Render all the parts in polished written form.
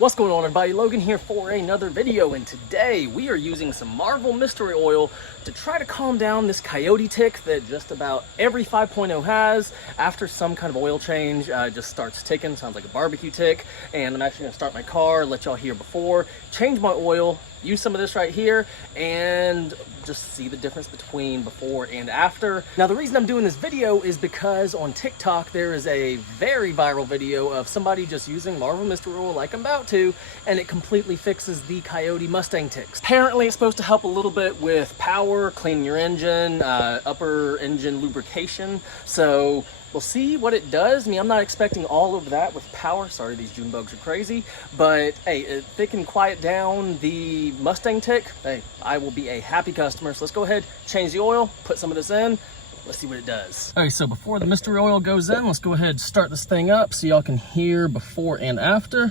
What's going on, everybody? Logan here for another video, and today we are using some Marvel Mystery Oil to try to calm down this coyote tick that just about every 5.0 has. After some kind of oil change, just starts ticking. Sounds like a barbecue tick. And I'm actually going to start my car, let y'all hear before, change my oil, use some of this right here, and just see the difference between before and after. Now, the reason I'm doing this video is because on TikTok there is a very viral video of somebody just using Marvel Mystery Oil like I'm about to, and it completely fixes the coyote Mustang ticks. Apparently it's supposed to help a little bit with power, cleaning your engine, upper engine lubrication. So we'll see what it does. I mean, I'm not expecting all of that with power. Sorry, these June bugs are crazy. But hey, if it can quiet down the Mustang tick, hey, I will be a happy customer. So let's go ahead, change the oil, put some of this in. Let's see what it does. Okay, so before the mystery oil goes in, let's go ahead and start this thing up so y'all can hear before and after.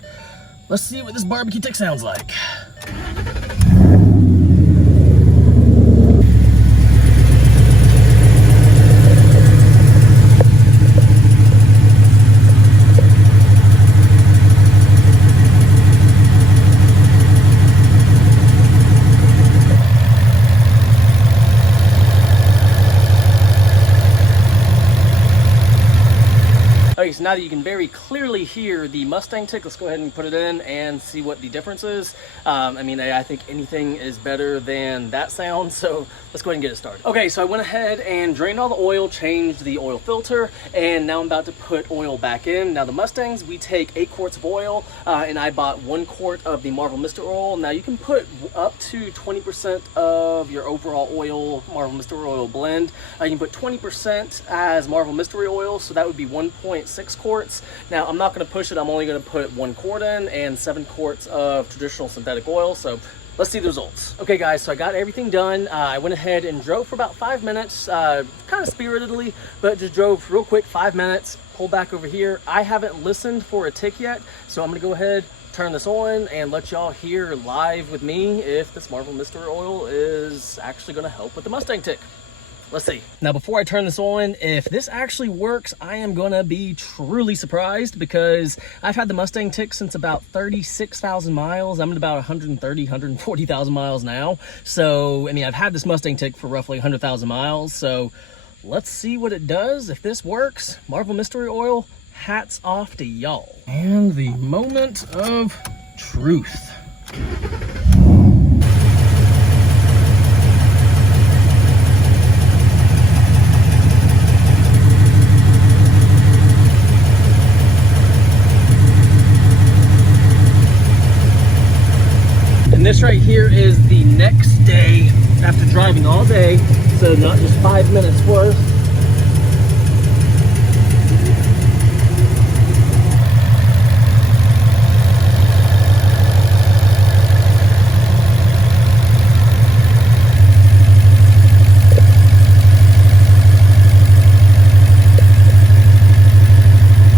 Let's see what this barbecue tick sounds like. Okay, so now that you can very clearly hear the Mustang tick, let's go ahead and put it in and see what the difference is. I mean, I think anything is better than that sound, so let's go ahead and get it started. Okay, so I went ahead and drained all the oil, changed the oil filter, and now I'm about to put oil back in. Now the Mustangs, we take 8 quarts of oil, and I bought 1 quart of the Marvel Mystery Oil. Now you can put up to 20% of your overall oil, Marvel Mystery Oil blend. You can put 20% as Marvel Mystery Oil, so that would be 1.6 quarts. Now I'm not going to push it. I'm only going to put 1 quart in and 7 quarts of traditional synthetic oil. So let's see the results. Okay guys, so I got everything done. I went ahead and drove for about 5 minutes, kind of spiritedly, but just drove real quick, 5 minutes, pull back over here. I haven't listened for a tick yet, so I'm gonna go ahead, turn this on, and let y'all hear live with me if this Marvel Mystery Oil is actually gonna help with the Mustang tick. Let's see. Now, before I turn this on, if this actually works, I am gonna be truly surprised because I've had the Mustang tick since about 36,000 miles. I'm at about 130, 140,000 miles now. So, I mean, I've had this Mustang tick for roughly 100,000 miles. So let's see what it does. If this works, Marvel Mystery Oil, hats off to y'all. And the moment of truth. And this right here is the next day after driving all day, so not just 5 minutes worth.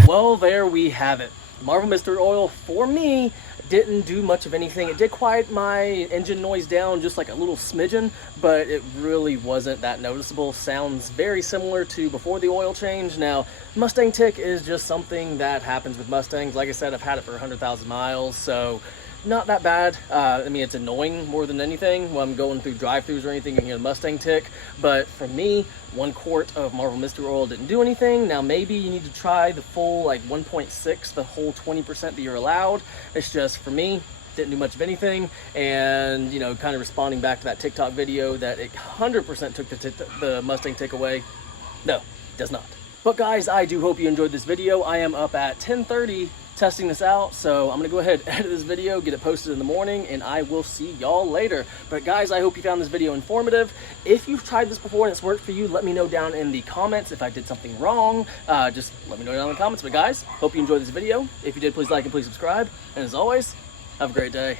Well, there we have it. Marvel Mystery Oil, for me, didn't do much of anything. It did quiet my engine noise down just like a little smidgen, but it really wasn't that noticeable. Sounds very similar to before the oil change. Now, Mustang tick is just something that happens with Mustangs. Like I said, I've had it for 100,000 miles, so not that bad. I mean, it's annoying more than anything when I'm going through drive-thrus or anything and get a Mustang tick. But for me, 1 quart of Marvel Mystery Oil didn't do anything. Now maybe you need to try the full like 1.6, the whole 20% that you're allowed. It's just, for me, didn't do much of anything. And, you know, kind of responding back to that TikTok video that it 100% took the Mustang tick away. No, it does not. But guys, I do hope you enjoyed this video. I am up at 10:30 testing this out, so I'm gonna go ahead, edit this video, get it posted in the morning, and I will see y'all later. But guys, I hope you found this video informative. If you've tried this before and it's worked for you, let me know down in the comments. If I did something wrong, just let me know down in the comments. But guys, hope you enjoyed this video. If you did, please like and please subscribe. And as always, have a great day.